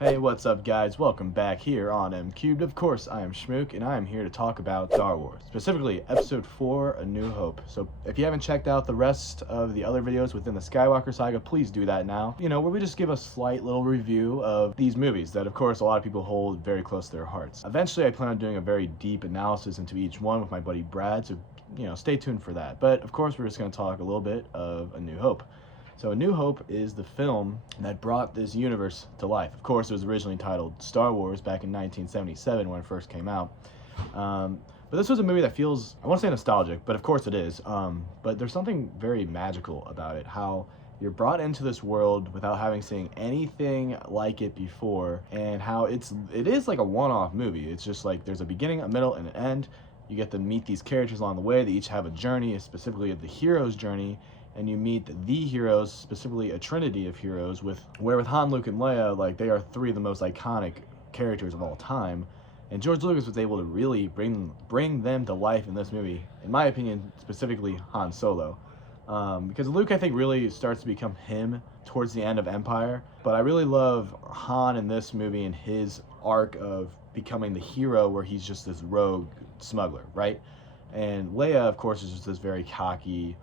Hey, what's up guys? Welcome back here on MCubed. Of course, I am Schmook, and I am here to talk about Star Wars, specifically Episode 4, A New Hope. So if you haven't checked out the rest of the other videos within the Skywalker saga, please do that now. Where we just give a slight little review of these movies that, of course, a lot of people hold very close to their hearts. Eventually, I plan on doing a very deep analysis into each one with my buddy Brad, so, stay tuned for that. But, of course, we're just going to talk a little bit of A New Hope. So A New Hope is the film that brought this universe to life. Of course, it was originally titled Star Wars back in 1977 when it first came out. But this was a movie that feels, I want to say nostalgic, but of course it is. But there's something very magical about it, how you're brought into this world without having seen anything like it before, and how it is like a one-off movie. It's just like there's a beginning, a middle, and an end. You get to meet these characters along the way. They each have a journey, specifically of the hero's journey. And you meet the heroes, specifically a trinity of heroes, with Han, Luke, and Leia, like, they are three of the most iconic characters of all time. And George Lucas was able to really bring them to life in this movie, in my opinion, specifically Han Solo. Because Luke, I think, really starts to become him towards the end of Empire. But I really love Han in this movie and his arc of becoming the hero, where he's just this rogue smuggler, right? And Leia, of course, is just this very cocky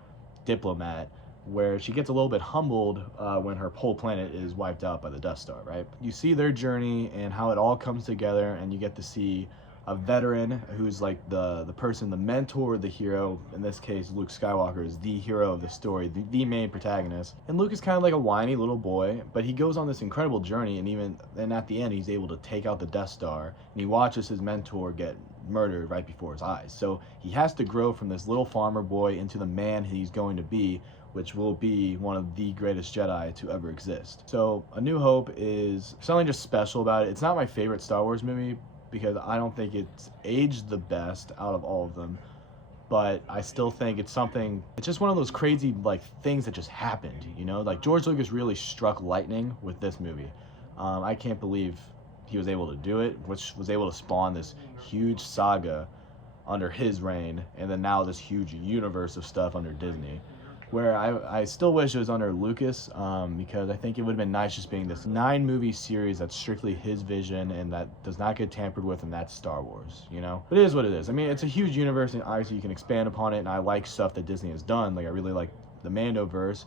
diplomat, where she gets a little bit humbled when her whole planet is wiped out by the Death Star, right? You see their journey and how it all comes together, and you get to see a veteran who's like the person, the mentor of the hero. In this case, Luke Skywalker is the hero of the story, the main protagonist. And Luke is kind of like a whiny little boy, but he goes on this incredible journey, and at the end, he's able to take out the Death Star, and he watches his mentor get murdered right before his eyes. So he has to grow from this little farmer boy into the man he's going to be, which will be one of the greatest Jedi to ever exist. So A New Hope is something just special about it. It's not my favorite Star Wars movie because I don't think it's aged the best out of all of them, but I still think it's just one of those crazy like things that just happened, like George Lucas really struck lightning with this movie. I can't believe he was able to do it, which was able to spawn this huge saga under his reign, and then now this huge universe of stuff under Disney, where I still wish it was under Lucas, because I think it would have been nice just being this 9-movie series that's strictly his vision and that does not get tampered with, and that's Star Wars, But it is what it is. I mean, it's a huge universe, and obviously you can expand upon it, and I like stuff that Disney has done. Like, I really like the Mandoverse,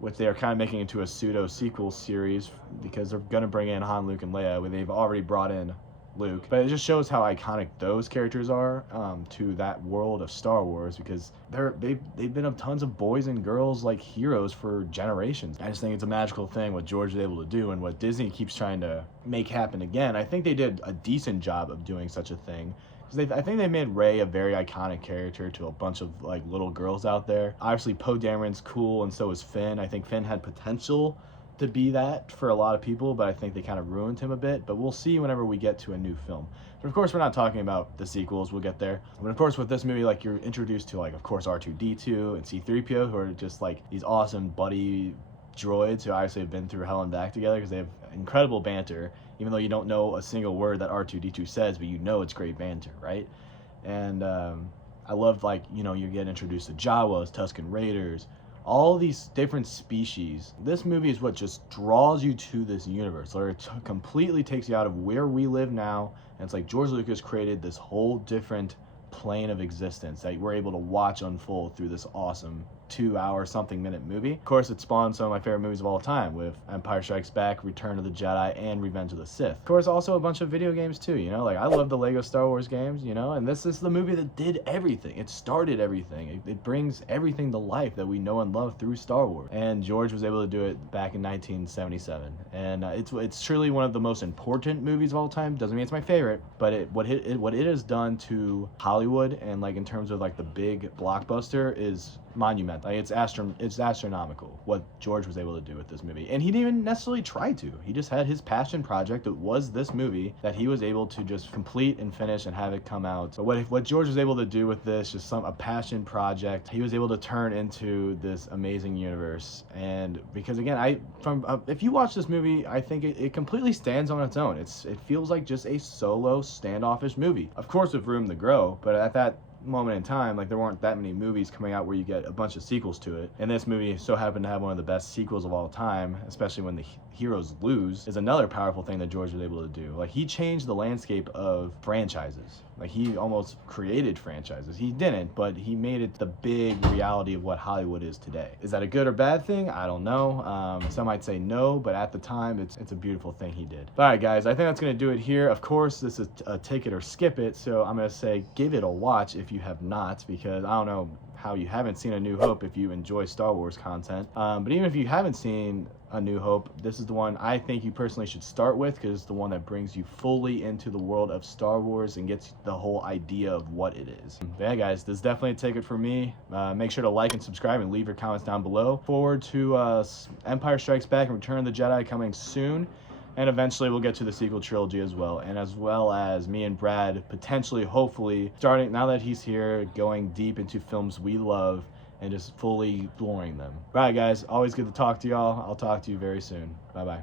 which they are kind of making into a pseudo-sequel series because they're going to bring in Han, Luke, and Leia, when they've already brought in Luke. But it just shows how iconic those characters are to that world of Star Wars, because they've been tons of boys and girls like heroes for generations. I just think it's a magical thing what George is able to do, and what Disney keeps trying to make happen again. I think they did a decent job of doing such a thing. I think they made Rey a very iconic character to a bunch of like little girls out there. Obviously, Poe Dameron's cool, and so is Finn. I think Finn had potential to be that for a lot of people, but I think they kind of ruined him a bit. But we'll see whenever we get to a new film. But of course, we're not talking about the sequels. We'll get there. But of course, with this movie, like, you're introduced to, like, of course, R2-D2 and C-3PO, who are just like these awesome buddy droids who obviously have been through hell and back together because they have incredible banter, even though you don't know a single word that R2-D2 says, but it's great banter, right? And I love, like, you get introduced to Jawas, Tusken Raiders, all these different species. This movie is what just draws you to this universe, or it completely takes you out of where we live now, and it's like George Lucas created this whole different plane of existence that we're able to watch unfold through this awesome 2-hour something minute movie. Of course, it spawned some of my favorite movies of all time, with Empire Strikes Back, Return of the Jedi, and Revenge of the Sith. Of course, also a bunch of video games too, like I love the Lego Star Wars games, and this is the movie that did everything. It started everything. It brings everything to life that we know and love through Star Wars. And George was able to do it back in 1977. And it's truly one of the most important movies of all time. Doesn't mean it's my favorite, but what it has done to Hollywood, and like in terms of like the big blockbuster, is monumental. Like, it's astronomical what George was able to do with this movie. And he didn't even necessarily try to. He just had his passion project that was this movie that he was able to just complete and finish and have it come out. So what George was able to do with this, just a passion project, he was able to turn into this amazing universe. And because again, if you watch this movie, I think it completely stands on its own. It feels like just a solo standoffish movie. Of course, with room to grow, but at that moment in time, like there weren't that many movies coming out where you get a bunch of sequels to it. And this movie so happened to have one of the best sequels of all time, especially when the heroes lose, is another powerful thing that George was able to do. Like, he changed the landscape of franchises. Like, he almost created franchises. He didn't, but he made it the big reality of what Hollywood is today. Is that a good or bad thing? I don't know. Some might say no, but at the time, it's a beautiful thing he did. All right, guys, I think that's going to do it here. Of course, this is a take it or skip it, so I'm going to say give it a watch if you have not, because I don't know how you haven't seen A New Hope if you enjoy Star Wars content. But even if you haven't seen A New Hope, this is the one I think you personally should start with, because it's the one that brings you fully into the world of Star Wars and gets the whole idea of what it is. But yeah, guys, this is definitely a take it for me. Make sure to like and subscribe and leave your comments down below. Forward to Empire Strikes Back and Return of the Jedi coming soon. And eventually we'll get to the sequel trilogy as well. And as well as me and Brad potentially, hopefully, starting, now that he's here, going deep into films we love and just fully exploring them. All right, guys, always good to talk to y'all. I'll talk to you very soon. Bye-bye.